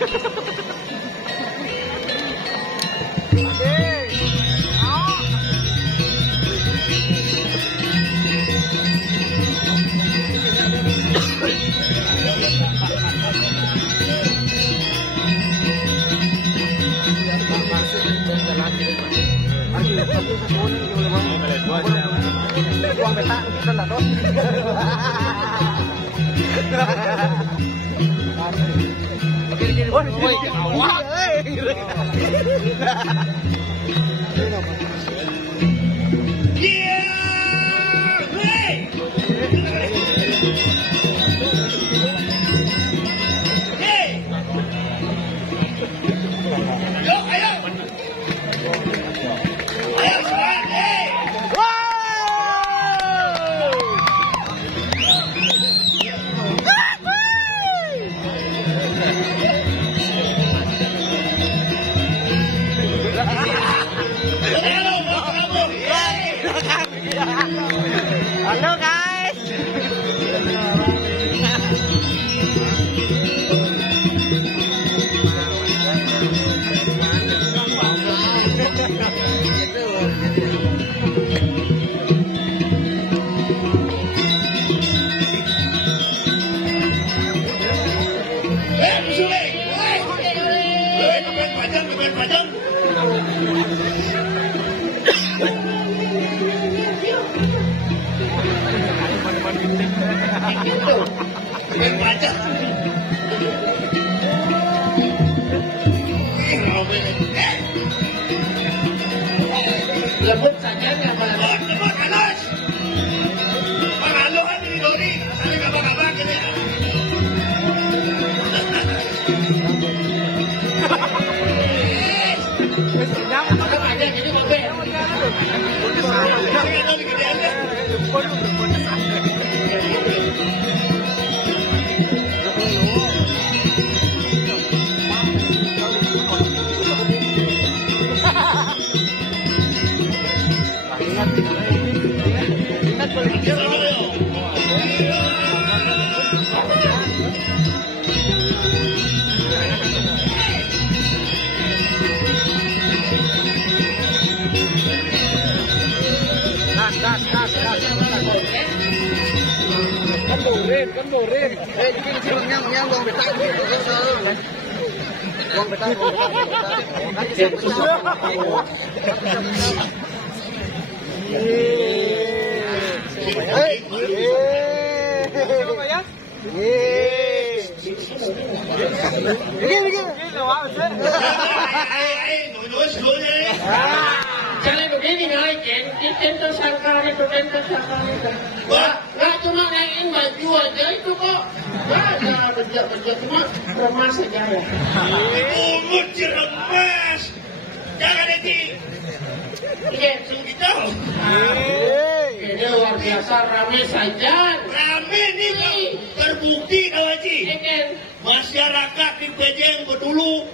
Uang peta kita lah tuh. Halo guys. Lembut saja nggak malah. Pengaluan di Dori, saya kabar-kabar gitu ya. Apa aja jadi babe. Kan murid. Jadi yang uang peta gitu. Uang peta. Jangan begini naikin, itu sangkar itu. Wah, nggak cuma naikin baju aja itu kok. Wah, jangan kerja cuma remas aja ya. Umur jeremas, jangan nanti. Iya, sungguh tahu. Ini luar biasa rame saja. Rame nih bang, terbukti kawaji. Masyarakat di Pejeng dulu.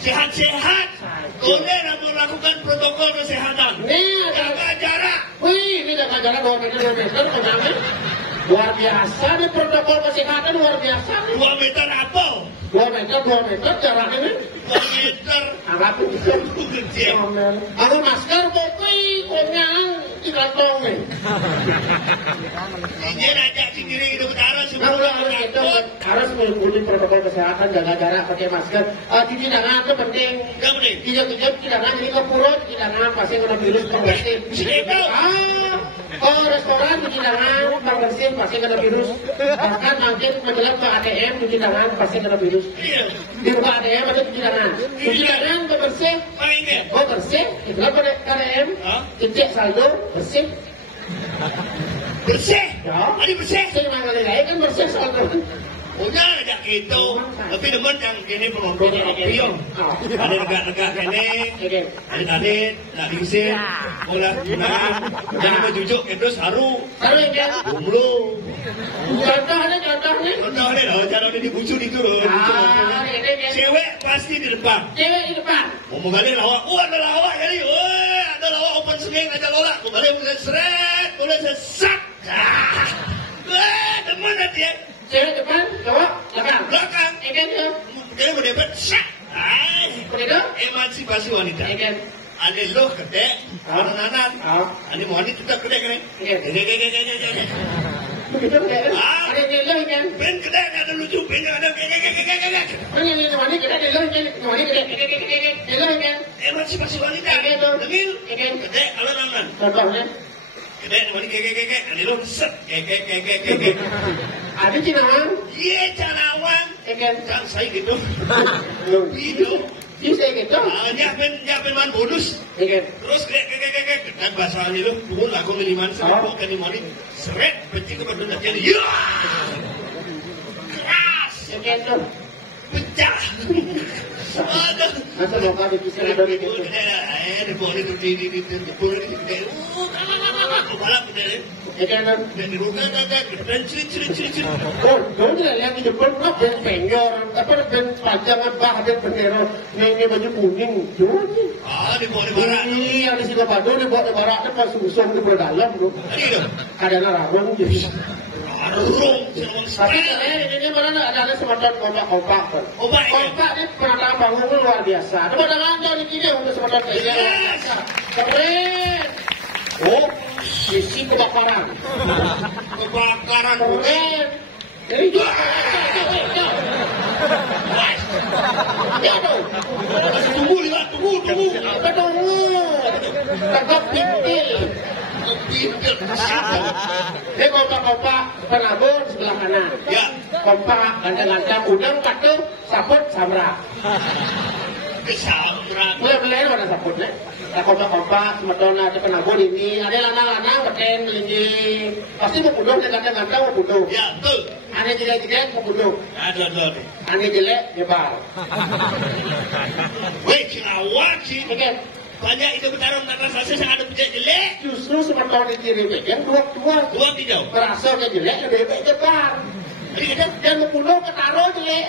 Sehat-sehat, boleh melakukan protokol kesehatan. Jaga jarak. Wih, ini jaga jarak 2 meter, kenapa? Luar biasa nih protokol kesehatan, luar biasa. 2 meter apa? 2 meter jaraknya nih. 2 meter. Harap itu. Kalau masker kopi, konyang di kantong nih. Ini ajak sendiri itu utara semua. Harus mengikuti protokol kesehatan, jaga jarak, pakai masker. Cuci tangan itu penting. Yang penting. Cuci tangan ini ke perut, cuci tangan pasti kena virus berbersih. Restoran cuci tangan, berbersih pasti kena virus. Bahkan mungkin menjelang ke ATM cuci tangan pasti kena virus. Di buka ATM ada cuci tangan. Cuci tangan bersih. Oh bersih. Itulah pada ATM. Cek saldo bersih. Bersih? Ya. Ini bersih? Saya makan lagi kan bersih saldo. Punya ada itu, tapi demen yang ini pengobrol pion. Ada negak-negak ini, adik-adik, nak diusir, mulai jangan menjujuk terus haru ya. Belum. Contohnya. Contohnya loh, jangan dibujuk itu loh. Cewek pasti di depan. Mau balik lawak, ada lawak jadi, ada lawak open swing aja lola, boleh seret, boleh sesat. Demen nanti ya. Cewek depan, cowok belakang. Belakang. Ikan tu. Dia mendapat syak. Begitu? Emansipasi wanita. Ikan. Ada loh kedek, anak-anak. Ada wanita tetap kedek kan? Begitu kan? Ada nilai ikan. Ben kedek ada lucu, ben ada Ini wanita ada nilai ikan. Wanita ada nilai ikan. emansipasi wanita. Ikan tu. Dengil. Ikan. Kedek anak-anak. Contohnya. Kedek wanita ada loh set. Ada cinawan. Iya canawan. Ikan. Kan saya gitu. Gitu. Bisa gitu. Nyapen man bonus. Ikan. Terus kedek bahasa ini loh. Tunggu lah kau ngeliman sebab kan ini seret pecik ke badan jadi. Ya. Keras. Ikan tu. Pecah. Ada. Masa mau kau dikisah dari itu. Di bawah itu di boleh di kepala kita. Ikan tu. Dan di rumah ada dan ciri. Oh, kau tidak lihat di depan nak ben penyor, apa ben pajangan bah ben bendera, ini baju kuning, cuma ni. Di bawah barat. Yang di sini padu di bawah barat tu pas usung di bawah dalam tu. Ini tu. Ada narang je. Arung. Tapi ini mana ada semacam kompak kan. Kompak ni penataan bangun luar biasa. Ada pandangan tu di sini untuk semacam kayak keren. Oh, sisi kebakaran. Kebakaran. Keren. Jadi juga. Ya tu. Tunggu lihat, tunggu. Ketemu. Tegap pintil. Ini kompak-kompak penabur sebelah kanan. Ya. Kompak ganteng-ganteng udang katu saput samra. Kesamrak. Mulai mana saputnya? Ya kompak-kompak semetona ada penabur ini. Ada lanang-lanang beten melinggi. Pasti mau bunuh dan ganteng-ganteng mau bunuh. Ya, betul. Aneh jelek-jelek mau bunuh. Ada. Aneh jelek nyebar. Weh, awak sih. Oke. Banyak itu bertarung atas rasa ada punya jelek. Justru semetona diri yang dua-dua. Dua tidak. Terasa dia jelek lebih baik nyebar. Dan mau bunuh ketaro jelek.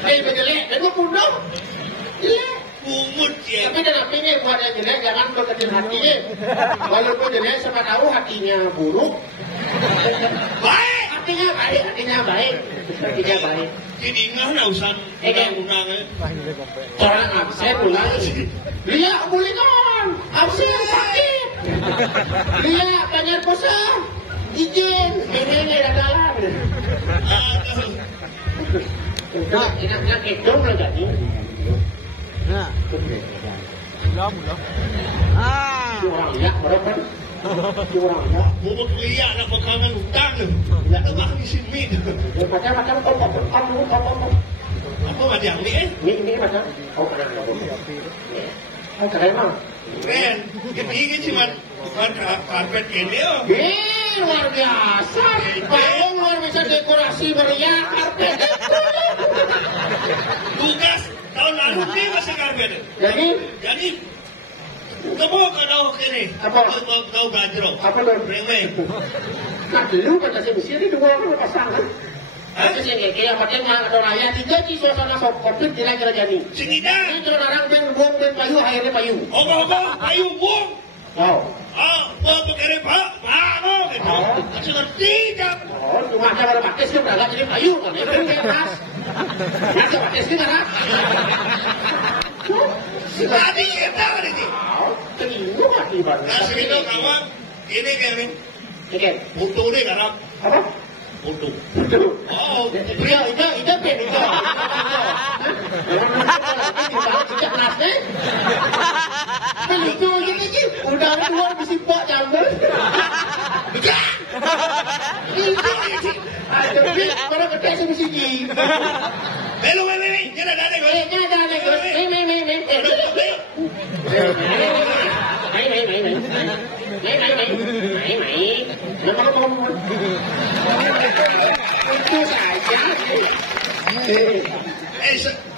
Lebih jelek dan mau bunuh. Jelek. Pungut ya. Tapi dan apinya buat yang jelek jangan berkecil hatinya. Walaupun jelek siapa tahu hatinya buruk. Baik. Hatinya baik. Jadi nggak usah undang-undang. Orang absen pulang. Lihat bulikan. Absen sakit. Lihat tanya kosan. Izin. Ini adalah. Enak-enak hidung lah jadi. Nah, belum. Curang ya, berapa? Curang ya. Mau lihat nak pekangan hutang tu. Tak tahu di sini. Macam-macam kau. Apa macam ni? Ini macam. Oh, keren. Oh, keren mah. Keren. Ini cuma karpet ini. Luar biasa. Panggung luar biasa dekorasi meriah karpet. Tugas tahun lalu ni masih karpet. Jadi kamu kalau kini kau gajro. Apa tu? Remeh. Nah, dulu kata si Mesir ni dua orang pasangan. Itu sih kayak macam mana ada raya tiga ci suasana komplit kira-kira jadi. Singida. Ini kalau orang ben buang ben payu akhirnya payu. Ogo payu buang. Wow. Buang berkere pak. Mau gitu. Cuma tidak. Oh, cuma ada pada batis dia beragak jadi payu kan. Itu yang keras. Ada batis ni mana? Tadi kita ni. Terima kasih banyak. Nasi itu kawan. Ini kami. Oke. Foto ni karap. Apa? Foto. Oh, Itu pen itu. Tidak nasi. Itu ini udah keluar mesti buat jambul. Tapi kalau kita mesti di. Hello, jangan ada kau. Jangan ada kau. Itu saja.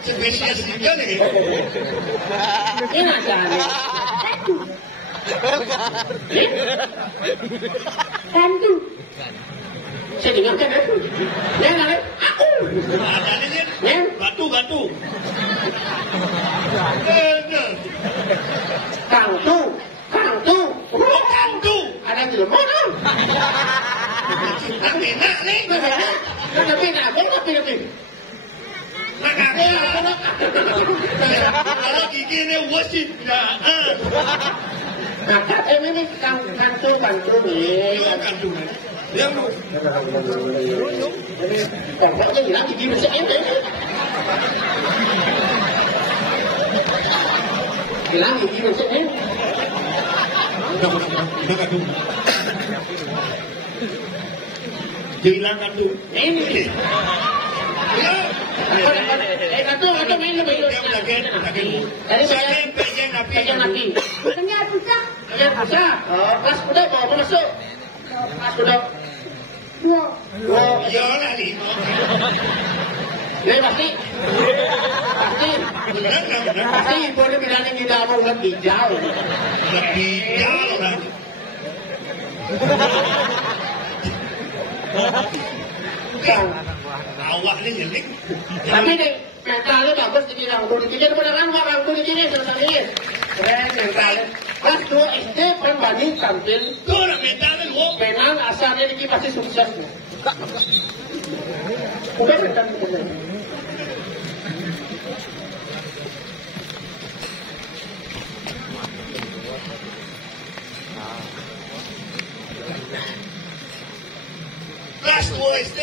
Spesies juga ni. Ini ada. Tantu. Saya dengarkan aku. Jangan aku. Ada ni. Batu. Kangtu. Ada di mana? Enak nih. Tapi Kalau gigi ini wasit ya. Nah, ini kantu nih. Kantu. Dia mau. Pokoknya hilang gigi bersih ini. Hilang gigi bersih ini. Udah kantu. Hilang kantu. Ini. Kantu main lebih. Tadi saya pegang api. Pegang pusat. Oh, pas udah mau masuk. Pas udah. Ya lah ni. Pasti boleh bilang yang tidak mau lebih jauh lah. Awak ni jelik. Tapi nih mentalnya bagus di rangkul di sini beneran wah rangkul di sini selesai keren mentalnya pas 2 SD perbanding tampil Tu nak mental lu. memang asalnya ini pasti sukses udah mental Kelas 2 SD.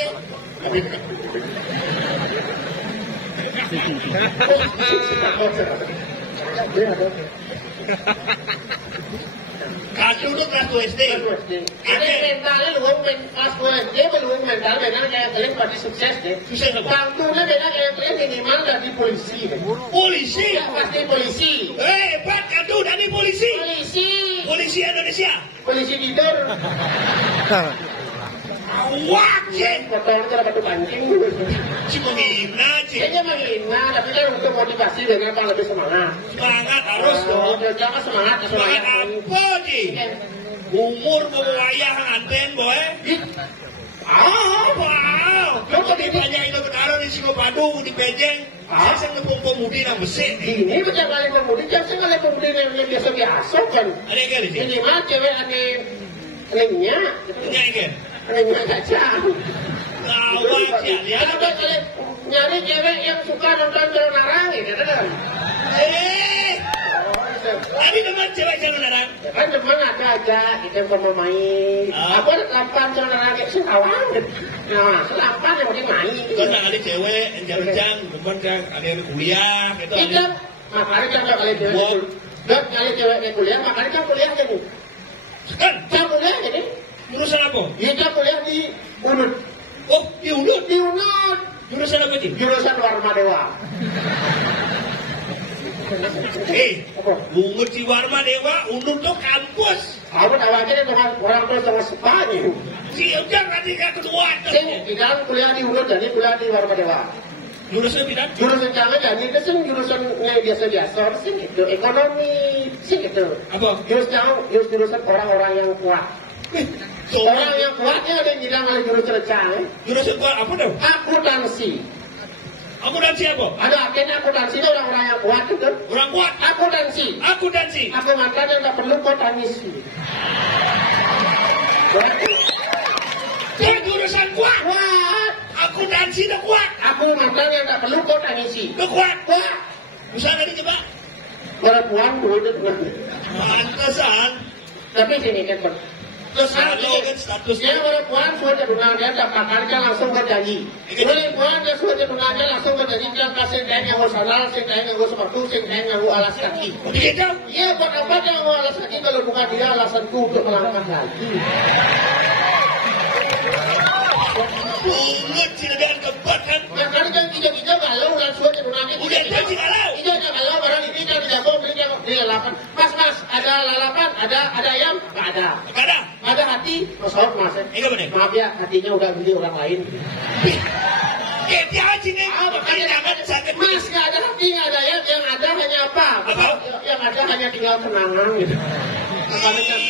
Kantu tu kelas 2 SD. Ada mentalnya lu pas 2 SD belum mental memang kayak kalian pasti sukses deh Sukses apa? kantornya beda kayak kalian minimal dari polisi Polisi. pasti polisi Hebat kantu dari polisi. Polisi Indonesia. polisi tidur Awak je. kotor itu dapat pancing Cuma menghina je. kayaknya menghina tapi kan untuk motivasi dengan apa lebih semangat Semangat harus dong. jangan semangat Semangat apa je? Umur berwayah anten boy. Wow. Kau tadi banyak itu bertaruh di Singopadu di Pejeng. Saya senang pemuda yang besar. ini macam kali pemudi jangan kali pemudi yang biasa kan Ada yang kali sih. minimal cewek anehnya Ada yang anehnya gajah awak je. Lihat Kenapa kalian nyari cewek yang suka nonton film narang gitu kan? Tadi teman cewek jalan larang. Kan teman ada aja kita mau main. Aku ada lampan film narang kayak sekawan. Nah, selampan yang penting main. Kan ada cewek jang-jang, teman kan ada yang kuliah gitu. Kita makanya kan kali cewek. Dan kali cewek yang kuliah makanya kan kuliah jadi. Kan Kan kuliah jadi. jurusan apa? Kita kuliah di UNUD. Oh, di UNUD. Di UNUD. Jurusan apa itu? Jurusan Warma Dewa. Bungut si Warma Dewa, UNUD tuh kampus. Aku tahu aja dengan orang tua sama sepanya. Si Ujang nanti kan kedua. Sing bidang kuliah di UNUD jadi kuliah di Warma Dewa. Jurusan bidang? Jurusan jangan jadi itu sing jurusan biasa-biasa sing itu ekonomi sing itu. Apa? Jurusan orang-orang yang kuat. Orang yang kuatnya ada yang bilang oleh jurusan cang. Jurusan kuat apa dong? Akuntansi. Akuntansi apa? Ada akhirnya akuntansi itu orang-orang yang kuat itu. Orang kuat. Akuntansi. Akuntansi. Aku makan yang tak perlu kau tangisi. Dia jurusan kuat. Kuat. Akuntansi dah kuat. Aku makan yang tak perlu kau tangisi. Dah kuat. Kuat. Bisa tadi coba. Perempuan dulu itu Pantesan. tapi sini kan Bang. Terus Kalau kan statusnya. dia perempuan sudah tunang dia tak makankan langsung berjanji. Perempuan dia sudah tunang dia langsung berjanji dia kasih kain yang sandal, sing kain yang sepatu, sing kain yang alas kaki. Begitu. Iya buat apa dia mau alas kaki kalau bukan dia alasanku untuk melangkah lagi. Bungut si negara kebat kan. Yang kali kan hijau-hijau galau langsung tunangnya. Udah jadi galau. Hijau galau barang ini kan tidak mau beli lalapan. Mas ada lalapan, ada ayam, nggak ada. Ada. Ada hati, maaf mas. Enggak benar. Maaf ya, hatinya udah beli orang lain. Dia aja nih. Makanya jangan sakit. Mas nggak ada hati, nggak ada ayam, yang ada hanya apa? Apa? Yang ada hanya tinggal kenangan gitu. Makanya kan,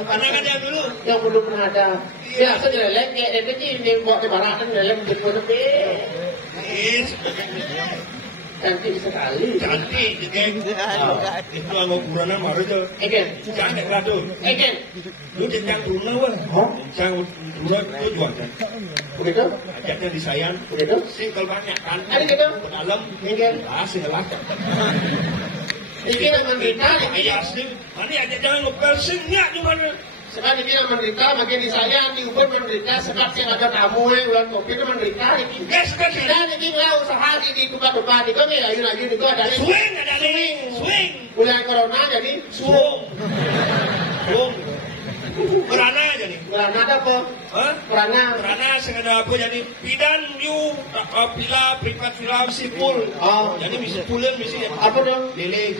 Kenangan aja dulu. yang belum pernah ada. Biasa jelek, kayak DPC ini buat di barat kan jelek gitu tapi. Cantik sekali. Cantik, geng. Itu ang ukuran ng maro jo. Egen. Cantik lah tuh. Egen. Lu jenjang turun wah. Jang turun itu jual kan. Begitu? Ajaknya disayang. Begitu? Singkel banyak kan. Ada gitu? Ke dalam. Egen. Asih lah. Iki nak menderita. Ayah sih. Mana ajak jangan ngopel singnya di mana. Sebab ini nak menderita, makin disayang, diubah menderita. Sebab saya ada tamu ulang kopi itu menderita. Yes, kan. Dan ini lah usaha di tempat-tempat. Itu nih ayun-ayun itu ada. Swing ada nih. Swing. Ulang corona jadi Swung. Swung. Berana aja nih. Berana ada apa? Hah? Berana. Berana sengaja apa jadi pidan you pila privat pila sipul. Oh. Jadi misi pulen misi Apa dong? lele.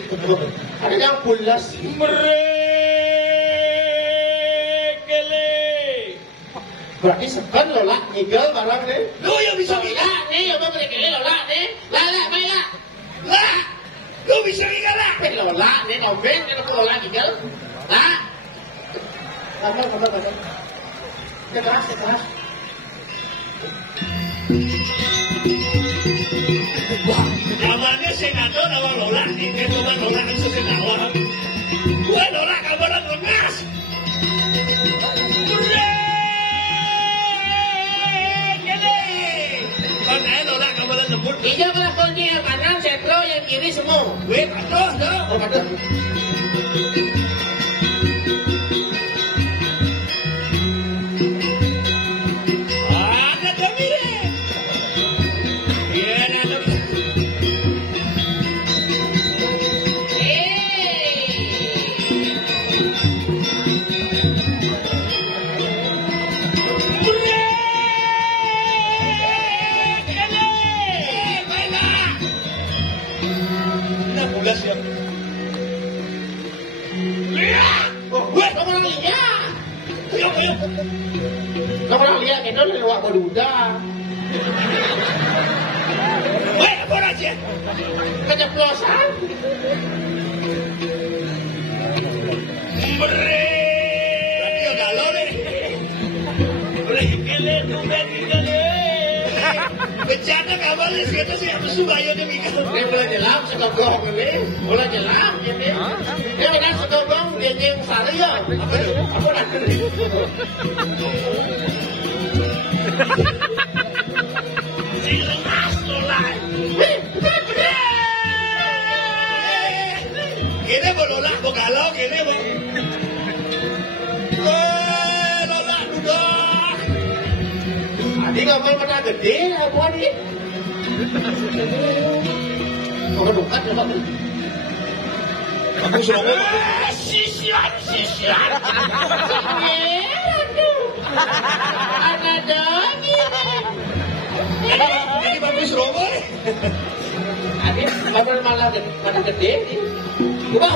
Ada yang pulas. Berarti sekan lola nigel barang deh. Lu yang bisa Gila nih, apa boleh kele lola nih? Lala, baiklah. lah. Lu bisa gila lah. Lola nih, nombeng kan aku lola nigel. Lah. Kabar. Keras. Wah, namanya senador awal lola nih. Dia cuma lola yang sekenawa. Gue lola kabaran ngegas. Hijau kelakonnya yang kanan, sentro yang kiri semua. Wait, aduh. Oh, kata. Ada kami deh. Iya, ada. Ya. Lihat! Weh, kamu orang lihat. Ayo. Kamu orang lihat, itu lewat berduda. Weh, apa aja? Keceplosan. Berarti ya galau deh. Kele tuh bencana kabarnya sekitar sih apa subaya deh Mika. Dia boleh jelam sekogong ini, boleh jelam ini. Dia orang sekogong dia yang sari ya. Apa itu? Apa lagi? Jelas tolak. Kene mau lola, mau galau kene mau. Lola duduk. Adi ngomong pada gede, apa nih? Kalau dekat ya Pak. Aku suruh Sisian. Ada daging. Ini bagus robo nih. Adi ngomong malah pada gede. Ubah.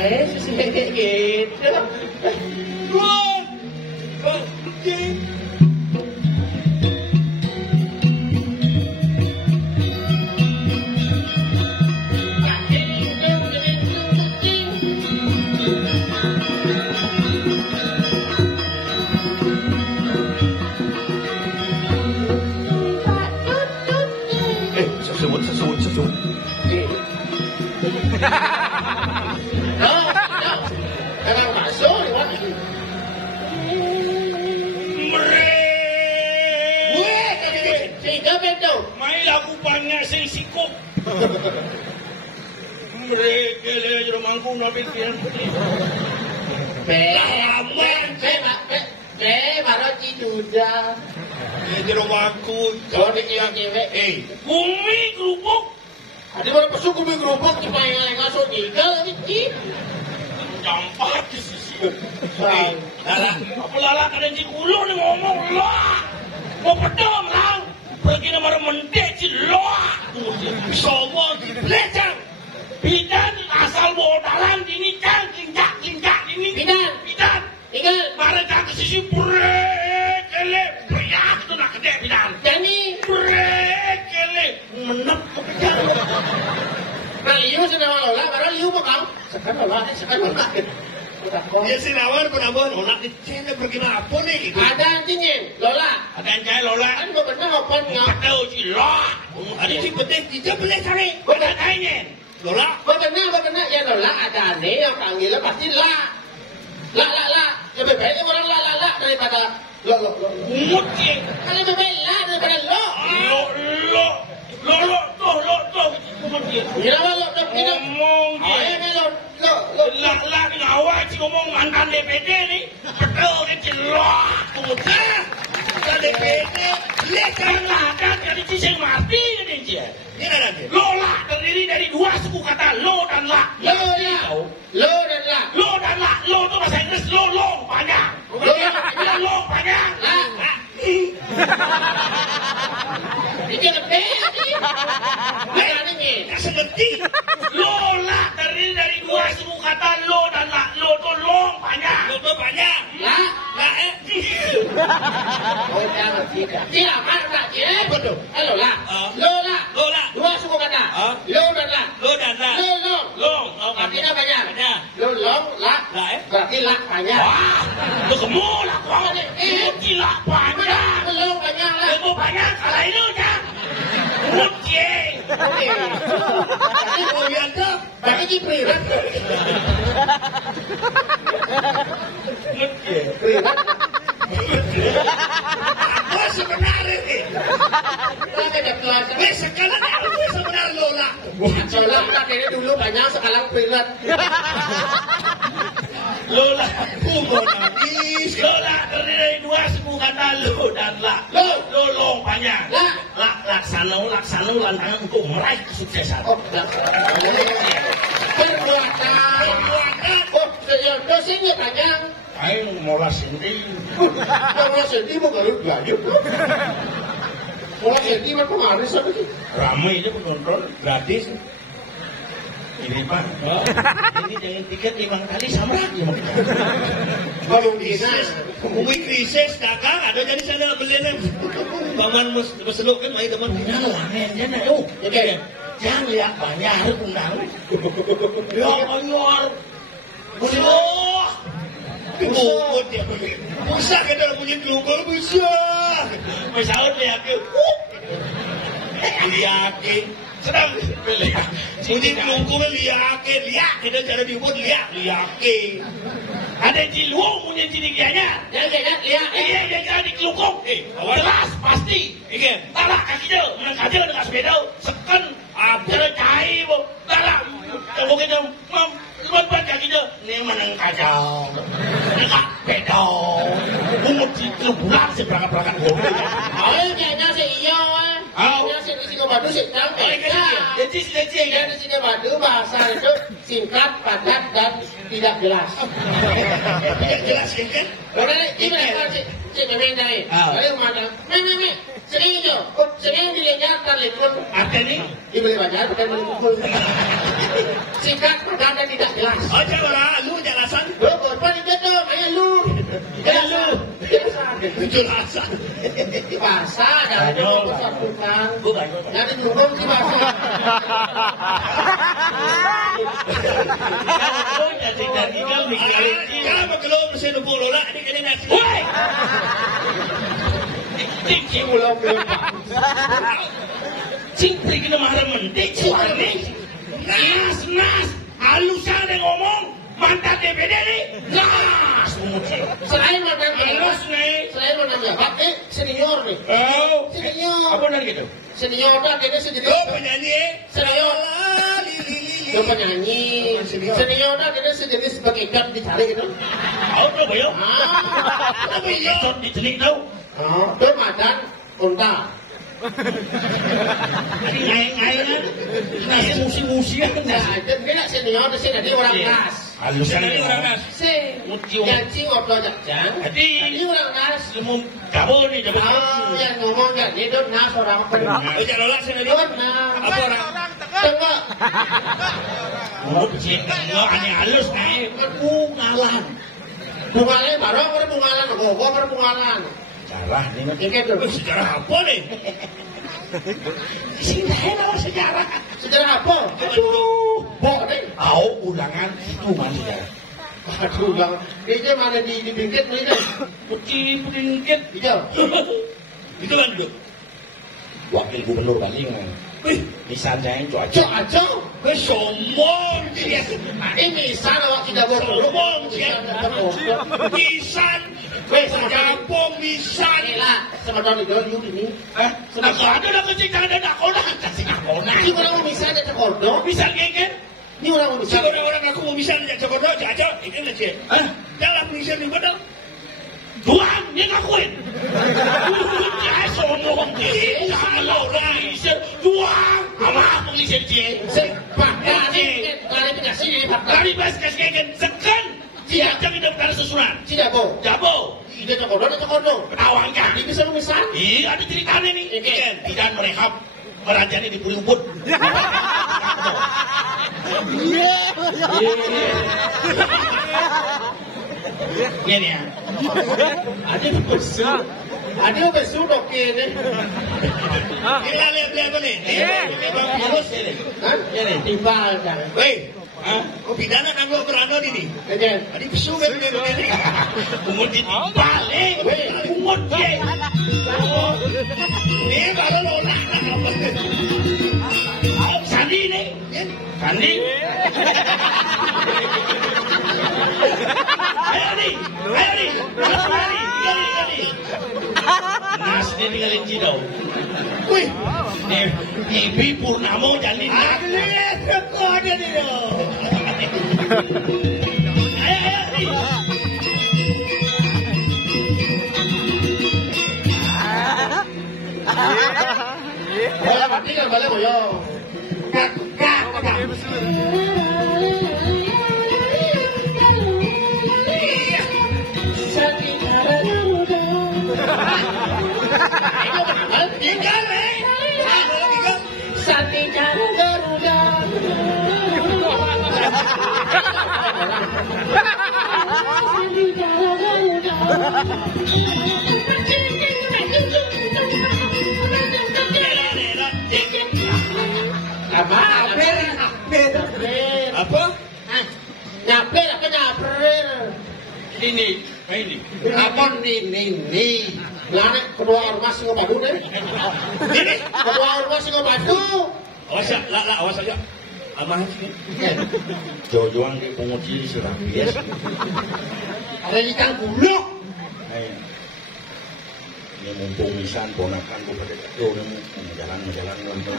Sisi kayak gitu. Sesut. Emang masuk lewat. Sehingga betul. May lagu banyak sing sikop. Mereka le mangkung nabi kian. Baru ciduda. Jero waktu. Kalau dikilang cewek. Bumi kerupuk. Ada baru pesuk kumi gerobak di payah ngasuk nigel ini. Campak di sisi. Apa lala kadang di kulo nih ngomong lah. Mau pedom lang. Pergi nama rementek si loa. Sombong di belecang. Bidan asal bodalan ini cang cincak ini. Bidan. Tinggal. Mereka ke sisi kele. Beriak tu nak kedek bidan. Jadi. Kele. Menep kepikiran. Nah liu sudah lola, baru liu bakal. Sekarang lola. Dia sinawar penabon, Lola di sini pergi apa nih? Gitu. Ada antinya, Lola. Ada yang kayak Lola. Kan gue pernah ngopon nggak? Tahu si Lola. Ada si penting tidak boleh cari. Gue tak tanya. Lola. Gue pernah ya Lola ada aneh yang panggilnya pasti la. Lebih baik orang la daripada lo. Mungkin. Kan lebih baik la daripada lo. Lo. Kenapa lo tidak ngomong lo. Lah ngawal si ngomong mantan DPD nih. Betul kan si lo. Kemudian mantan DPD lekan lakan dari ciseng mati kan dia. Ini nanti. Lola terdiri dari dua suku kata lo dan la. Lo dan la. Lo itu bahasa Inggris lo panjang. Lo panjang. Ini lebih. Kasih ngerti. Lola terdiri dari dua suku kata lo dan la. Lo itu lo panjang. La. Oh jangan tidak marah ya. Betul. Halo la. Lola. Dua suku kata. Lo dan la. Lo. Artinya banyak. Lo la. Berarti la banyak. Wah, lu kemula kau ini gila banyak. Lo banyak lah. Lu banyak kalau ini ya. Mungkin. Oh ya tuh. Berarti diprirat. Prirat. Apa sebenarnya ini? Sekarang apa sebenarnya Lola? Lola ini dulu banyak sekarang prirat. Lola, aku mau nangis. Lola terdiri dari dua suku kata lo dan la. Lo banyak. Laksana lantangan untuk meraih kesuksesan. Oh, perbuatan. Oh, dosennya banyak. Ayo mola sendiri. Mola sendiri mau galuh belajar. Mola sendiri mah kemarin sama sih. Ramai itu penonton gratis. Ini Pak, ini jangan tiket 5 kali sama lagi. Kalau krisis, mungkin krisis dagang ada jadi sana belinya. Paman berseluk kan, mai teman punya wangen jana yo. Oke, jangan lihat banyak harus undang. Ya banyak. Berseluk. Bukut ya. Bisa kita punya global bisa. Misalnya lihat ke. Lihatin. Sedang lihat. Jadi kelungkung lihat kita cara dibuat lihat. Ada di luar punya cirigianya. lihat. Iya di kelungkung. Jelas pasti. Talak kaki dia, menang kaca dengan sepeda. Sekan cara cahaya bu. Talak. Kalau kita membuat kaki dia, ini menang kaca. Dekat sepeda. Umur di bulan seberangkat goblok. Oh, kayaknya sih iya. Kayaknya sih di sini Badu sih tahu. Jadi di sini Badu bahasa itu singkat, padat dan tidak jelas. Tidak jelas kan? Boleh gimana sih memang dari? Boleh mana? Memang sering jo, sering dilihat telepon. Ada nih? Dibeli banyak bukan beli pukul. Singkat, padat dan tidak jelas. Oh jangan lu jelasan. Bukan itu dong, ayo lu. Jelasan. Jelasan. Bahasa jangan disatukan. Bukan. Nanti belum sih bahasa. Kalau belum mesin umpul Lola, ini kena nasi. Woi! Tinggi Belum. Cipri kena marah mendik. Nas. Halusan yang ngomong. Mantan DPD nih. Nas. Selain mantan Halus nih. selain mantan jabat, senior nih. Oh. Senior. Apa nanti gitu? Senior dah dia sejenis. Lo penyanyi. Senior. Dia penyanyi. Senior dah dia sejenis sebagai ikan dicari gitu. Oh, coba yuk. Ah. Tapi itu dicelik tau. Oh, itu madan unta. Ini ngai-ngai kan. Nasi musi-musian. Nah, itu dia senior di sini dia orang nas. Halusan ini orang nas. Janji ngobrol jakjang. Jadi Ini orang nas. semua kabur nih dapat. Oh, yang ngomong jadi itu nas orang pernah. Oh, jangan Lola sini Itu dia. nas. Apa orang? Tengok. Oh, lo aneh halus naik. Bungalan. Bungalan baru apa bungalan? Gogo apa bungalan? Sejarah nih. Ini tuh. Sejarah apa nih? Sini ada sejarah. Sejarah apa? Aduh. Bok deh. Tahu ulangan itu kan sejarah. Aduh bang, ini mana di bingkit nih kan? Putih bingkit. Iya. Itu kan tuh. Wakil Gubernur Bali kan. Wih, misalnya itu aja. Aja. Gue sombong dia. Ini sana waktu tidak Sombong dia. Misan. Gue sejapong misan. Lah, sama tahun itu ini. Sama ada nak kecil ada nak kona. Kasih nak kona. Ini orang mau bisa ada cekordo. Misan genggen. Ini orang mau bisa. Orang aku mau misan aja cekordo aja. Ini aja. Dalam misan di mana? Tuhan, dia ngakuin. Ya, sombong dia. Kalau Raisa, Tuhan, apa pengisir dia? Pak, klarifikasi Pak. Klarifikasi kan sekan. Tidak jangan daftar susunan. Tidak bo. Jabo. Ide cekordo. Awang kan? Ini bisa misan? Iya, ada ceritanya nih. Kan, tidak mereka merajani di Puri Ubud. Ini ya. Ada besu dok ini. Kita lihat apa nih? Harus ini. Ini timbal dah. Wei, kau pidana nanggung kerana ini. Kejen. Adi besu kan ini. Umur ditimbal, umur dia. Ini kalau lo nak. Sandi nih, Sandi. Ayo nih. Nas dia tinggalin Cidau. Wih, Ibi Purnamo jalin. Lihat kok ada nih. Ayo nih. Bola mati kan balik boyo. Kak. Tinggal Satingan Garuda. Apa? Nyapir apa nyapir? Ini. Apa ini? Lanek kedua ormas sing ngopadu deh. Ini. Kedua ormas sing ngopadu. Awas aja. Aman sih. Jojoan di penguji sudah biasa. Ada ikan buluk. Ini mumpung misan ponakan ku pada kado jalan nonton.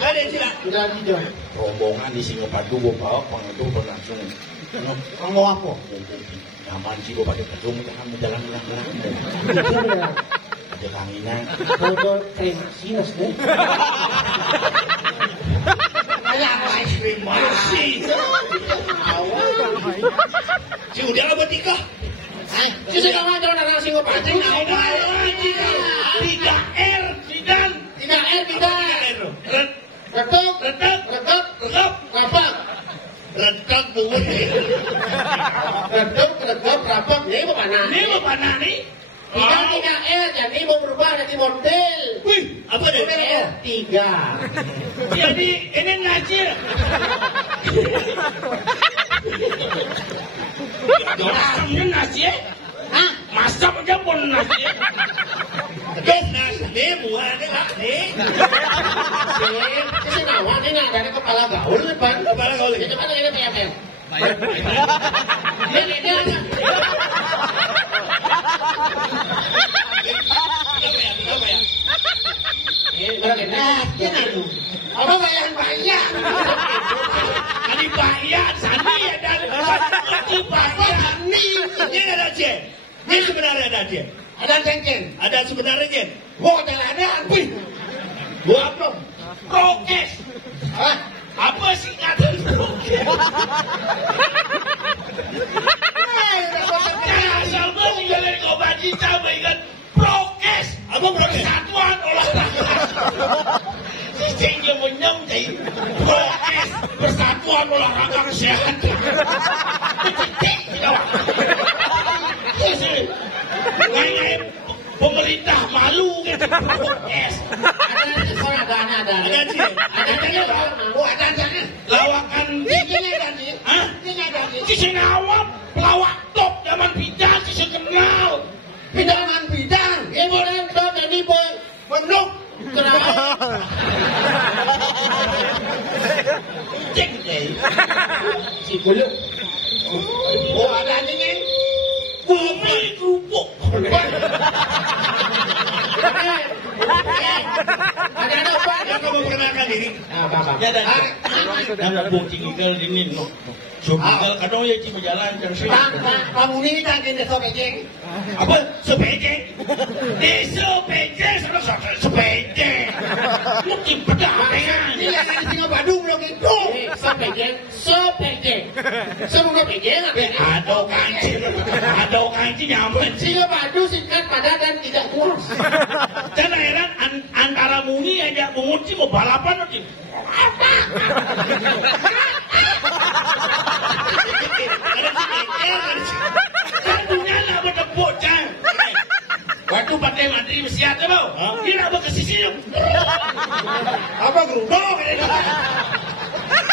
Jadi sila. Sudah hijau. Rombongan di Singapadu bawa pengetu berlangsung. Kamu apa? Nyaman sih gua pada kado kamu jalan ulang. Ada kanginan. Foto kremasi nas deh. Kayak ice cream masih. Si udah apa tika? Sisi kawan jangan ada nasi ngopadu. 3R tidak. Retuk. Rapak. Retak buat. Retuk, rapak. Ini apa panah? Ini apa panah nih? Tidak jadi mau berubah jadi model. Wih, apa deh? R3. Jadi ini najir. Ini najir? Hah? Masak aja pun najir. Ini buah ini lah nih. Sisi nawan ini ada kepala gaul kan? Kepala gaul. Itu mana ini PMM? Ini apa bayang-bayang? Ani bayang, Sani ada. Sani bayang. Ini ada Jen. Ini sebenarnya ada Jen. Ada cengkeng. Ada sebenarnya Jen. Oh, jalanan. Buah apa? Prokes. Hah? Apa singkatan prokes? Asal meninggalin kau bagi cabai kan prokes. Apa prokes? Persatuan olahraga. Sehingga menyangkai prokes persatuan olahraga kesehatan. Kayak pemerintah malu gitu. Prokes. Ada. Oh, ada. Lawakan ini kan nih. Hah? sing awam pelawak top zaman bidang sih kenal. Bidangan bidang. Ibu dan top ini boy. Menuk. Kenapa? Cek deh. Si Gulung. Oh ada anjingnya. Bumi kerupuk. Ada apa? Yang kamu perkenalkan diri. Apa? Ya dan. Yang bukti tinggal di ini. So tinggal kadang ya cuma jalan dan sih. Kamu ini tak kena sobek. Apa? Sepede? Sepede, sepede. Mungkin pedang ya. Ini yang di Singa Badung belum itu. Sepedeng. Semua pedeng apa? Ada kancing nyaman. Singa Badu singkat padat dan tidak puas. Dan heran antara muni aja mengunci mau balapan nanti. Kan punya lah berdebut kan. Waktu pakai materi mesti ada bau. Dia nak berkesisi dong. Apa geruduk?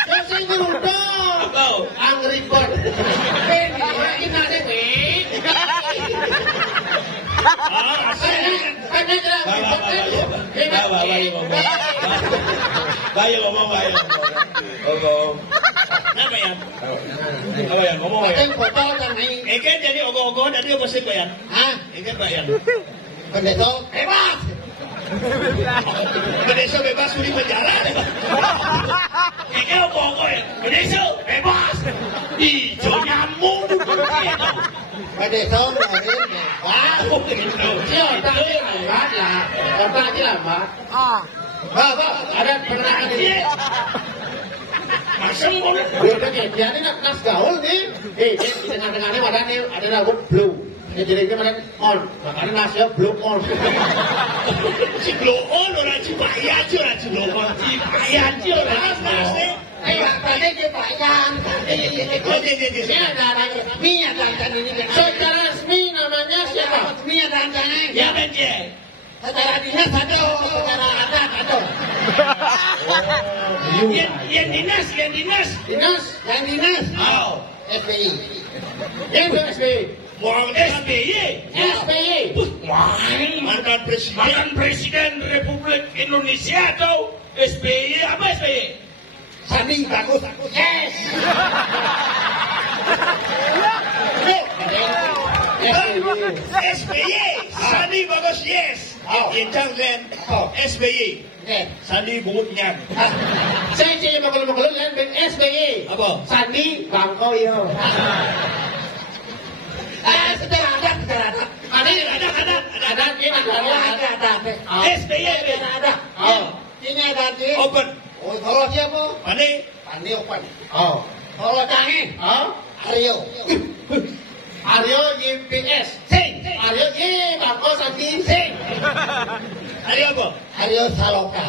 Yang saya geruduk. Bau. Angry Bird. Ini ada nih. Bayo ngomong. Kenapa ya? Apa ya ngomong ya? Yang botol kan ini. Ikan jadi ogoh-ogoh dari apa sih bayan? Hah? Ikan bayan. Pendeso hebat. Bedeso bebas di penjara. Ikan ogoh-ogoh ya. Bedeso bebas. Hijau nyamuk. Pendeso ini. Wah, gitu. Dia tak lambat lah. Otak dia lambat. Bapak Ada pernah ini. Masem pun. Udah dia ini nas gaul nih. Di tengah-tengahnya ada rambut blue. Jadi ini mana on. Makanya nasnya blue on. Si blow on orang Cibaya aja orang Cilokon. Cibaya aja orang Cibaya. tadi dia bayang. Ini ada Mia dandan ini. secara resmi namanya siapa? Mia dandan. Ya beje. Secara dinas ada, secara adat ada. Yang dinas. Dinas. Yang dinas. Oh. FPI. Yang itu SBY. Mau SBY. SBY. Wah, mantan presiden Republik Indonesia atau SBY apa SBY? Sandi bagus. Yes. SBY. Sandi bagus yes. Yang lain SBY. Sandi bungutnya. Saya ciri makhluk-makhluk lain ben SBY. Apa? Sandi bangkau yo. Secara adat. Ada ini ada. SBY. Ada. Ini ada di. Open. Oh, kalau siapa? Pani. Pandi open. Oh. Kalau canggih. Oh. Aryo. Aryo YPS. Sing. Aryo Y bangkau Sandi sing. Hari apa? Aryo Saloka.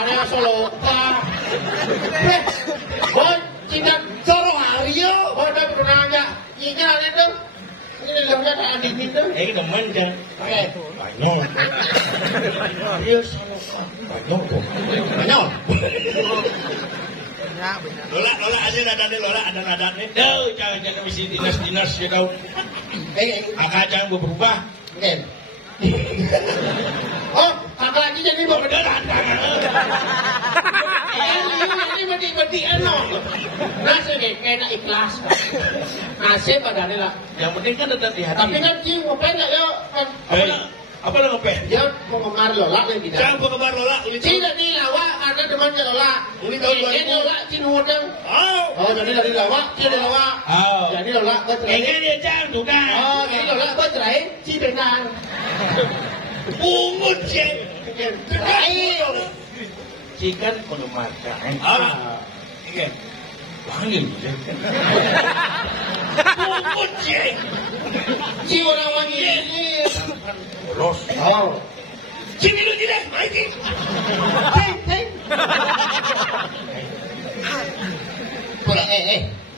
Aryo Soloka. Boy, cinta Soro Aryo. boy udah pernah aja. Ini ada tuh. Ini dalamnya ada adik itu. Teman kan. Banyak. Aryo Soloka. Banyak. Lola aja ada nih. Tuh, jangan mesti dinas ya kau. Kakak jangan berubah. Oh, kakak lagi jadi mau Udah ini beti nasi kena ikhlas. Nasi padahal lah. yang penting kan tetap di hati. Tapi kan cium ngapain nggak ya kan? Apa lo ngepet? Dia penggemar Lola kan tidak. Jangan penggemar Lola. Tidak di lawak karena temannya Lola. Ini tahun 2000. Ini Lola Cinuhutang. Oh, Jadi dari lawak, dia lawak. oh. Jadi Lola bercerai. Kayaknya dia jangan tuh kan. Oh, jadi Lola bercerai, Cibenang. Pungut sih. Cerai. Cikan penggemar kan. Ah, iya. Panggil dia. Pungut sih. Ci orang wangi ini. Los. Oh. Sini lu tidak, Mikey.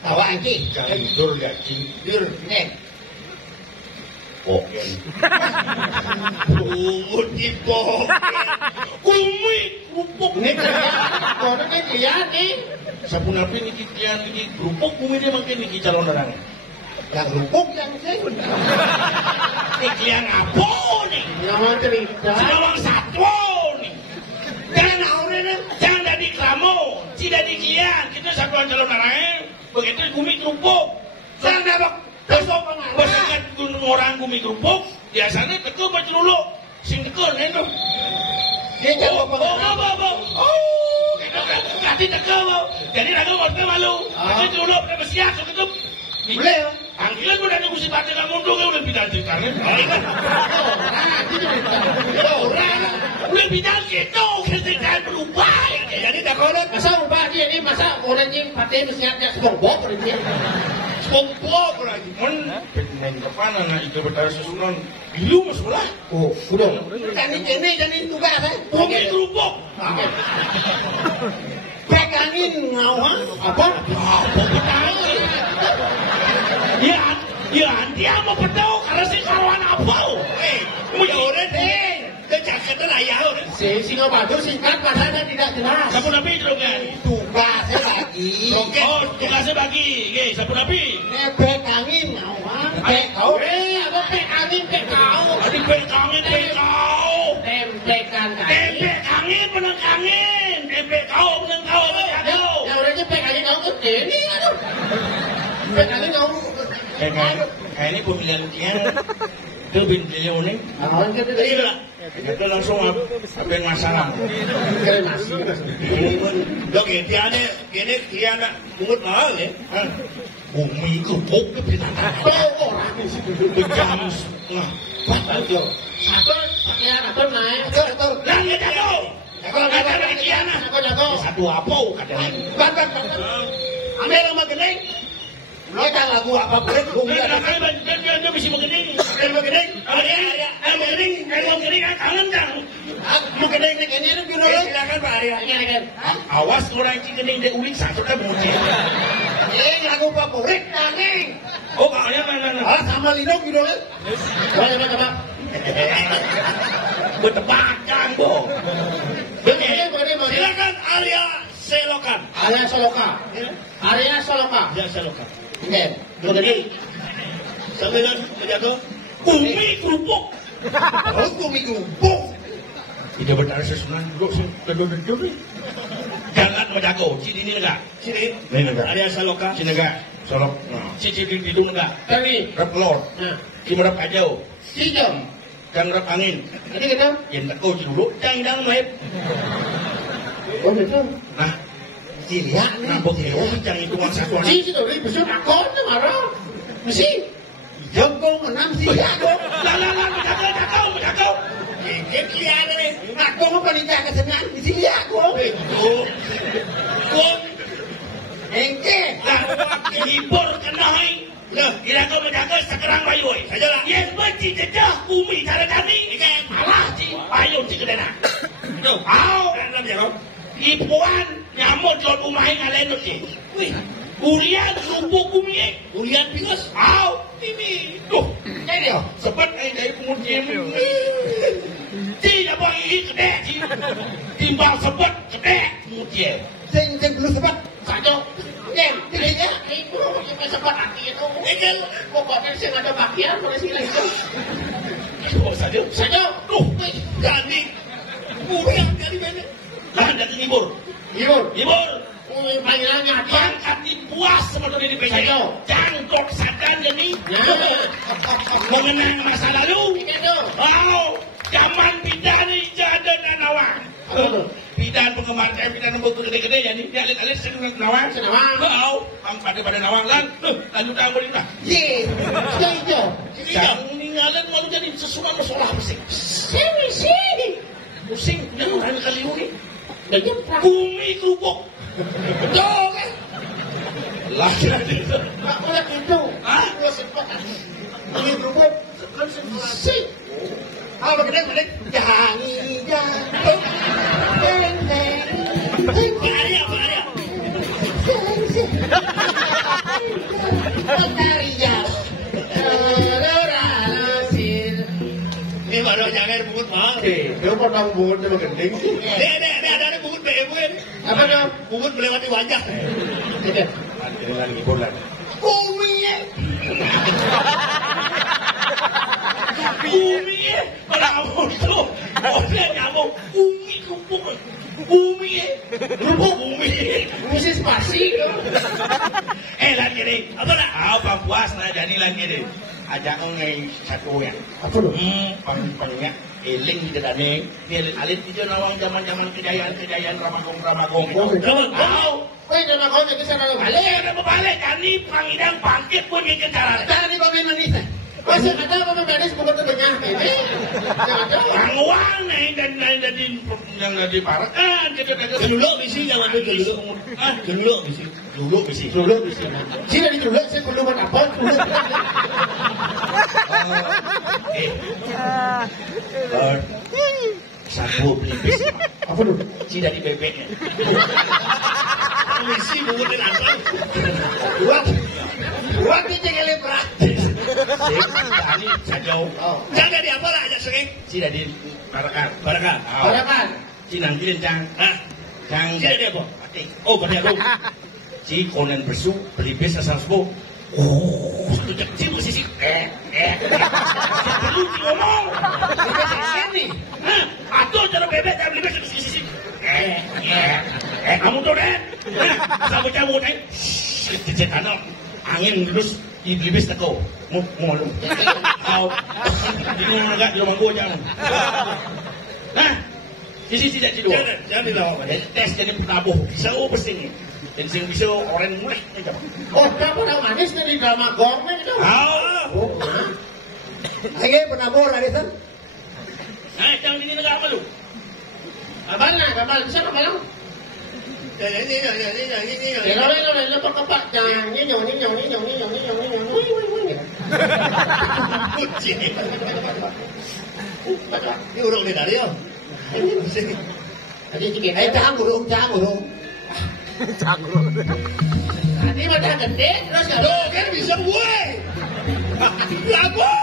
Tawa anjing. Jangan tidur gak tidur. Poken. Pungut di poken. Kumik. kerupuk. Ini kono kan lihat nih. Sapunapi niki kian niki kerupuk bumi dia makin niki calon orang. Yang kerupuk yang sih. Kian apa nih? Nama cerita. Selawang satwa nih. Jangan aurenya, jangan jadi kamu, tidak di kian. Kita satuan calon orang. Begitu bumi kerupuk. Jangan dapat besok bersihkan orang bumi kerupuk. Biasanya teke bacuruluk, sing teke nih tuh. Dia jago pengarang. Oh, kasih teke mau. Jadi ragu mau malu. Kasih curuluk, udah siap, gitu. Boleh ya? Panggilan udah nunggu si Pati kamu dong, udah bidang ceritanya. Udah bidang gitu, kerjaan berubah. Jadi tak kau masa ubah dia ni masa orang yang Pati mesiatnya SpongeBob orang dia. SpongeBob lagi. Main depan anak itu bertanya susunan. Bilu masuk lah. Oh, udah. Kan ini jadi tugas kan? Bumi kerupuk. Pegangin ngawang apa? Ya, dia mau pedau karena si karuan apa? Ya udah deh, kejaketnya layak udah. Si singa batu singkat pasarnya tidak jelas. Sapu napi itu kan? Tugasnya lagi. Oh, tugasnya bagi. Oke, sapu napi. Pegangin ngawang. Kau apa pegangin kau? Adik pegangin kau. Tempekan kau. Tempe angin menang angin. Tempe kau menang kau. Yang orangnya pegangin kau tuh ini aduh. Pegangin kau. Ini pemilihan kian. Itu bintangnya nih. Orang kita Iya. Itu langsung apa yang masalah? masih. Dok, ini kian bungut mahal ya. Bumi kerupuk ke binatang. Orang di situ. Jam setengah. Betul. Satu pakaian atau naik. Betul. Langit jatuh. Kalau nggak ada kian. Satu apa katanya? Bapak. Ambil sama gening. Kita lagu apa pun. Dia bisa begini. Mau gening kangen dang. Mau gening ini ada guna loh. Silakan Pak Arya. Awas orang yang gening dia ulik satu dah bunyi. Ini lagu favorit nanging. Oh Pak Arya mana? Sama Lino guna loh. Boleh Pak. Bertebakan boh. Silakan Arya Selokan. Arya Soloka. Arya Soloka. Ya Selokan. Oke. Begini. Sambilan menjaga bumi kerupuk. Oh, bumi kerupuk. Tidak benar sesunan duduk duduk. Jangan menjaga. Sini enggak. Sini. Ini enggak. Arya Selokan. Sini enggak. Solok. Cici di hidung enggak. Tapi. Rep telur. Nah. Cimerap ajau. Sijam. Jangan rep angin. Jadi kita. Yang tak kau dulu. Jangan main. Oh betul. Nah. Dilihat nih. Nambok ya. Jangan itu satu. Si itu nih besok akon tuh marah. Mesti. Jogong menang sih. Lah menjaga. Ini lihat nih. Aku mau panitia kesenangan. Mesti lihat gua. Itu. Kau. Engke. Lah. Hibur kenai. Lah. Kira kau menjaga sekarang bayu. Sajalah. Yes benci jejah bumi cara kami. Ini malah sih. Bayu sih kedena. Tuh. Au. Dalam ya kau. Ipuan nyamuk jual rumah yang ngalain sih. Wih. Ulian kerupuk bumi. Ulian pingus. Au. Ini. Tuh. Jadi ya. Sebab dari kemudian. Tidak boleh kedek. Timbang sebab kedek. Kemudian. Sing belum sebab. Sajo. Nem, tingginya itu yang sempat hati itu. Ini pokoknya sih ada bagian boleh sih itu. Oh saja. Sajo. Jadi. Ulian dari mana? Lah dari libur. Libur. Panggilannya hati. Pangkat dipuas sebetulnya di PJ. Jangkok sadan ini. Mengenang masa lalu. Itu. Wow. Zaman bidan ini jadi nanawang. Bidan penggemar bidan nombor gede-gede ya nih. Dia alit-alit senang nawang. Wow. Pada nawang lan. Lalu dah boleh dah. Ye. Itu. Jangan ninggalin malu jadi sesuatu masalah pusing. Sini. Pusing. Jangan kali ini. Banyak Bumi kerupuk. Betul kan? Lah. Aku lihat itu. Hah? Gua sempat. Ini berubah. Kan sih. Apa gede? Jangi. Pak Arya. Ini baru jangan bungut mahal. Dia pernah bungut sama gending. Ada Apa dong? Pungut melewati wajah. Gitu. Dengan ngibur lagi. Bumi. Bumi. Kalau tuh, orang nyamuk bumi kerupuk. Bumi. Kerupuk bumi. Mesti spasi dong. Lagi deh. Apa lah? Apa puas nah jadi lagi deh. Ajak ngai satu ya. Apa dong? Panjangnya eling di dadane. Ni alin itu nawang zaman-zaman kejayaan Ramakong. Tahu. Kowe jangan kau jadi sana balik. Ada balik kani pangidang bangkit pun yang kencara. Tadi kau main manis. Masih ada apa manis bukan tu banyak ini. Angwang nih dan yang dari parakan dulu bisi yang ada dulu bisi. Sini di dulu saya perlu buat apa? Satu beli bisi. Apa tu? Si dari bebeknya. Misi mungkin apa? Dua kita kali praktis. Tadi sejauh. Jangan di apa lah ajak sering. Si dari barakan. Si nanggilin cang. Cang si dari apa? Oh pada aku. Si konen bersu beli bis asal subuh. Satu kecil posisi. Perlu ngomong. Sini. Atau cara bebek tak beli bis posisi. Kamu tuh deh. Sabu cabut deh. Cicit anak angin terus iblis teko. Mau lu. Kau. Di rumah enggak di rumah gua jangan. Nah. Sisi tidak tidur. Jangan dilawan. Tes jadi penabuh. Bisa pesing. Dan sing bisa orang mulai. Oh, kamu orang manis dari drama goreng itu. Oh. Ayo penabur Arisan. Nah, jangan ini negara apa lu? Abang bisa apa lang? Ini. Lo pakai jangan ini. Kucing. Ini urung ni dari yo. Tadi sikit. Jangan urung. Ini macam gede terus kalau Lo kan bisa gue. Lagu.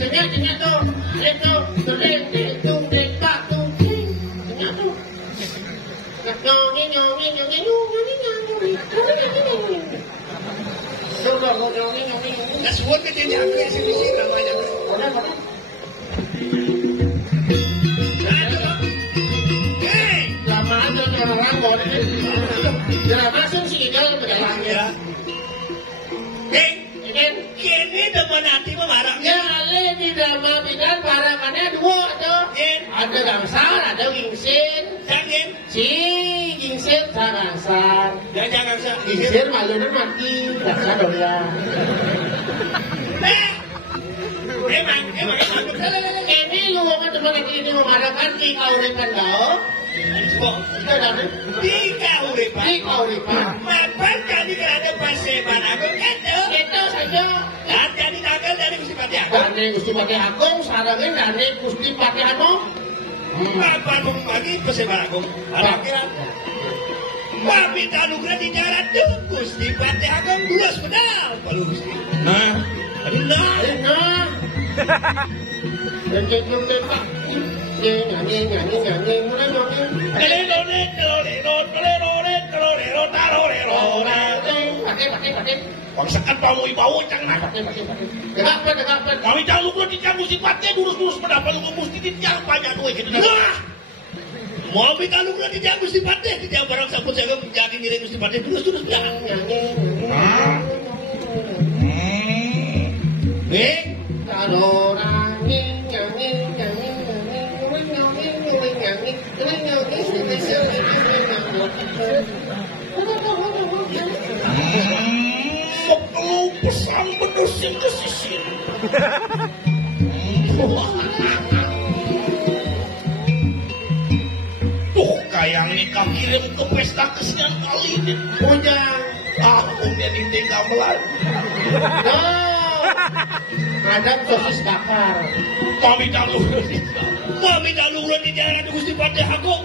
Tengah tu, itu terleng tu dekat tu, tengah tu. Nah, semua kejadian aku sini namanya. Lama aja orang boleh. Jangan masuk sini dalam berjalannya. Kini depan hati memarah. Ya, le di dalam bidang barangannya dua tuh. Ada gangsar, ada gingsin. Jangan. Si gingsin gangsar. Jangan sah. Gingsin malunya mati. Gangsar doyan. Emang. Ini luangan teman lagi ini memarahkan di kauripan kau. Tiga uripan. Mapan kami kerana pasir Banagung Itu saja. Dan jadi tanggal dari Gusti Pati Agung. Dari Gusti Pati Agung, sarangin dari Gusti Pati Agung. Mapan lagi pasir Banagung. Ada kira. Mami tanugrah di jalan tu Gusti Pati Agung 2 pedal. Kalau Gusti. Nah. Lengkap tembak. Nyanyi. Pakai. Bangsakan bau cang nak. Dekat. Kami jaluk lo dicang Gusti Pati durus pendapat lu mesti dicang pajak duit gitu. Nah. Mau kita lu di jam Gusti Pati, di jam barang sabut saya menjadi miring Gusti Pati terus bilang. Kalau pesan berdosin ke sisir. Tuh kayak nikah kirim ke pesta kesekian kali ini. punya Tahunnya ditinggal melaju. ada sosis bakar. Kami jalur di jalan Gusti Pati Agung.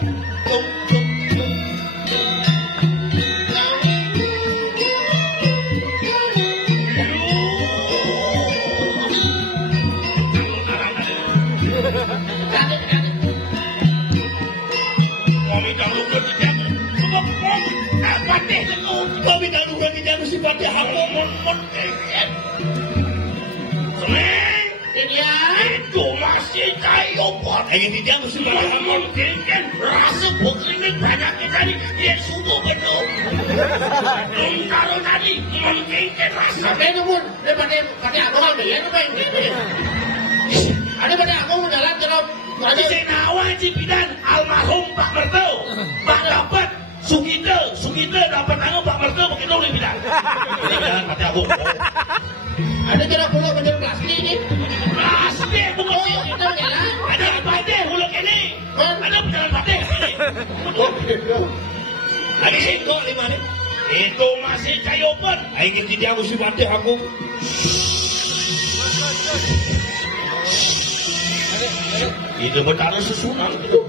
Kami kau minta luar di dalam sifat dia aku mon Seneng itu masih kayu pot ini dia mesti pada mungkin rasa bukringin banyak kita nih dia sungguh betul kalau tadi mungkin rasa namun daripada aku ambil ya apa ini ada pada aku jalan terus ada saya nawa cipidan almarhum Pak Merto Pak dapat Sugite dapat tangan Pak Merto begitu oleh bidan ini jalan pada aku ada cara pulau bener plastik ini plastik bukan kita jalan ada badai huluk ini ada jalan badai ada singkok 5 nih itu masih cayopan ingin tidak aku si badai aku itu bertaruh sesunan itu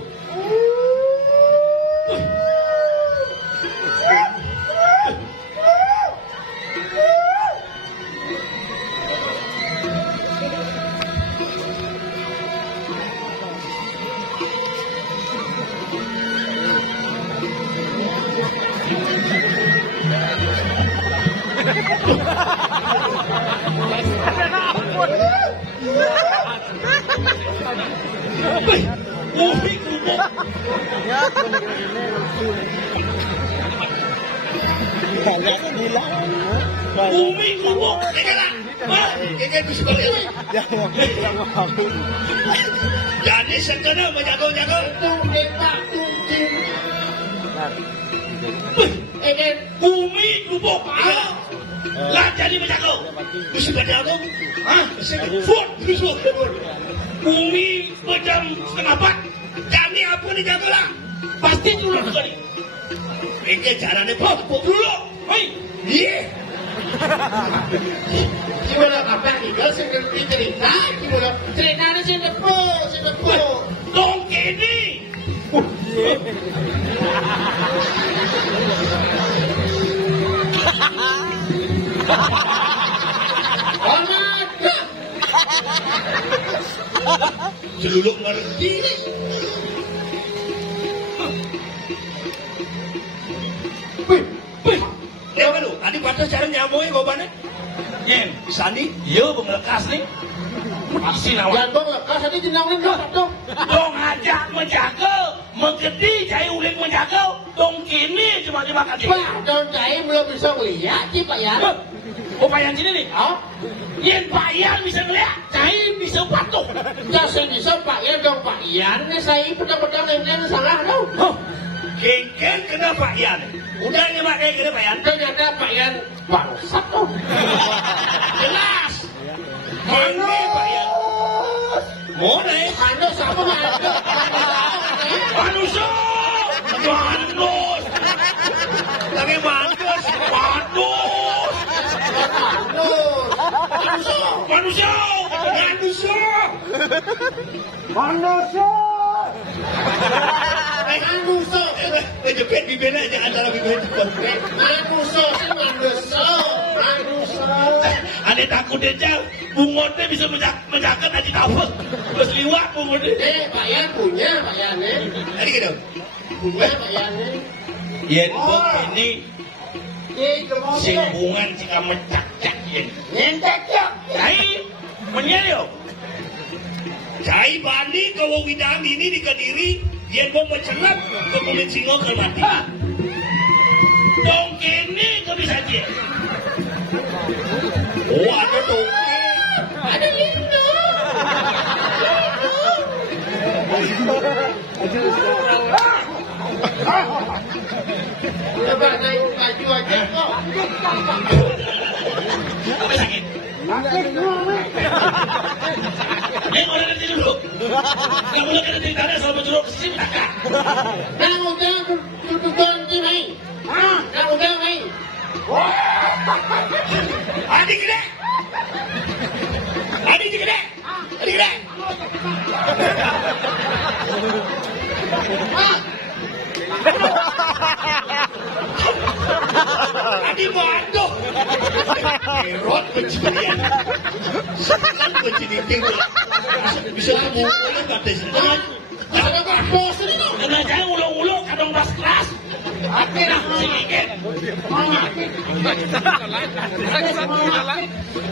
Umi kubuk, jadi sekarang menjaga-jaga Umi kubuk, lah jadi menjaga, bisa menjaga, Umi macam setengah 4, jadi apa dijaga lah, pasti dulu sekali. Ini caranya pokok dulu, iya. gimana apa tinggal seperti cerita gimana ceritanya sedepo Dong ini seluluk ngerti nih ya kan lu, tadi pada cara nyamuknya gobanya Yen, Sandi, iya melekas nih pasti nawan jantung lekas tadi jenangin dong dong ngajak menjaga menggedi jaya uling menjaga dong kini cuma dimakan dia Pak, dong saya belum bisa melihat sih Pak Yan oh Pak Yan sini nih oh Yen Pak Yan bisa melihat saya bisa patuh ya saya bisa Pak Yan dong Pak Yan ini saya pedang-pedang yang salah dong geng-geng kena Pak Yan udah nih Pak Yan kena Pak Yan ternyata Pak Yan bangsat dong jelas geng-geng Pak Yan mau nih Anda sama Anda manusia manus lagi manus manusia jepit bibirnya jangan salah bibirnya ada takut aja bungotnya bisa menjaga aja tahu terus liwat bungotnya Pak Yan punya Pak Yan tadi gitu punya Pak Yan Yen bok ini singgungan jika mencak-cak Yen Nyentek-cak Cai menyelio Cai bani kalau widang ini di Kediri Yen bok mencelap ke kulit singo ke mati dong kini ke bisa dia oh ada toke ada Lindo coba naik baju aja kok apa sakit Yen orang nanti dulu nggak boleh kena ceritanya soal berjeruk kesini takkan nang udah tutup ganti mai nang udah mai adik gede adik gede adik waduh rot pencurian sekarang pencurian bisa kamu nggak tes ada bos ini karena jangan ulang-ulang kadang kelas mati lah sedikit. Mau mati.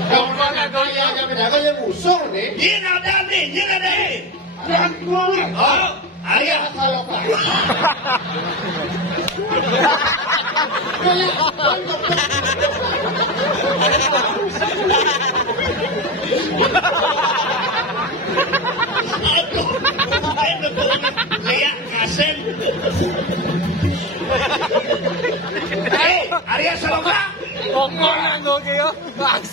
Kalau ada kaya yang berdagang yang musuh nih. Ini ada nih, ini ada nih. Jangan keluar. Oh, Arya. Kalau pak. Aduh, Leak kasem. Hei, Arya Saloka. Pokok nanggo kayo.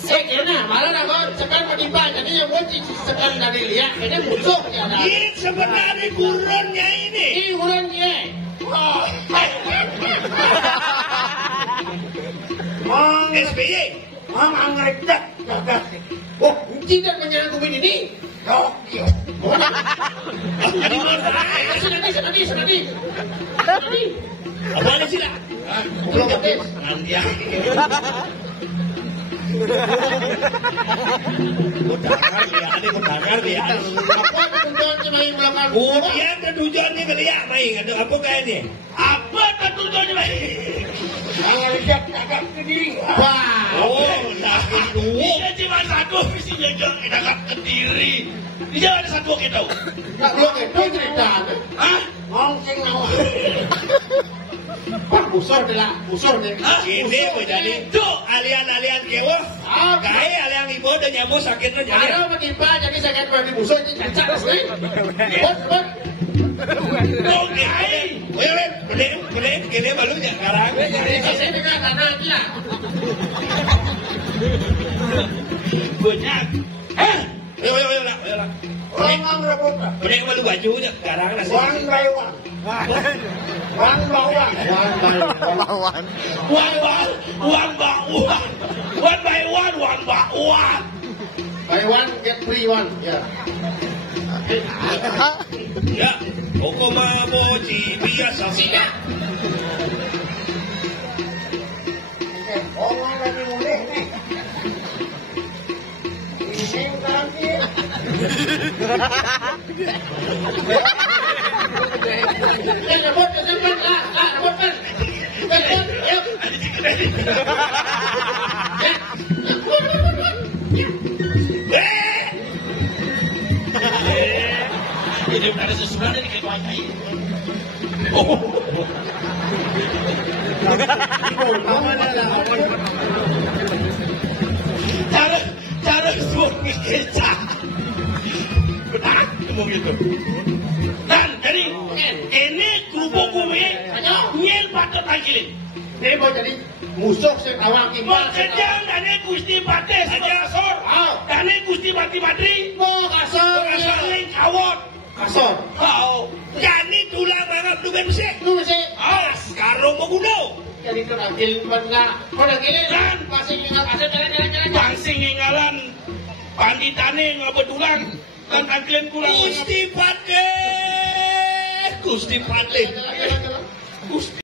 Kena malah aku sekarang menimpa jadi yang gue sekarang dari lihat ini musuh ya. Ini sebenarnya gurunnya ini. Ini urunnya. Oh, Mang SBY, Mang angredak, gagah. Oh, tidak menyanggup ini. Yo, yo. Jadi mana? Senadi. Apa ini sih lah? Belum habis. Nanti ya. Kudangar dia. Apa tujuannya main belakang? Kemudian tujuannya beliak main. Ada apa kayak ini? Apa tujuannya main? Angredak agak kediri. Wah. Oh, nah itu. Dia cuma satu misinya agak kediri. Dia ada satu kita. Tak belum itu cerita. Hah? Ngongseng nawa. Pak busur adalah busur nih. Ini menjadi tuh alian-alian kewa. Kaya alian ibu dan nyamuk sakitnya jadi. Kalau menimpa jadi sakit pada busur itu cacat nih. Bot. Tuh kaya. Boleh, gini malu ya sekarang. Saya dengar tanah dia. Banyak. Hah? Ayo lah. Orang rebut. Boleh malu bajunya sekarang nasi. One by one. One by one. Lawan. One by one. Buy one get free one. Ya. Ya, Okoma Moji biasa sih. Orang lagi mulai nih. Ini kami. Rebut kesempat lah, rebut kan. Rebut, yuk. Ini ada sesuatu yang kayak wajah ini. Cara suruh kita. Benar, ngomong gitu. Dan jadi ini kerupuk kumi nyel patut angkilin. Ini mau jadi musuh sing awang Mau imbal. kejang dan ini Gusti Pate saja asor. Dan ini Gusti Pati Madri. Mau kasar. Asal lain kawat. Kasar. Kau. Yani tulang rangap lu bensek. Lu mesti. Sekarang mau gunau. Jadi keragil mana? Kau nak gini kan? Pasang ingat kasar jalan. Bangsing ingalan. Panditane ngabetulan. Dan angkilin kurang. Gusti Pate. Gusti Pate. Jalan. Gusti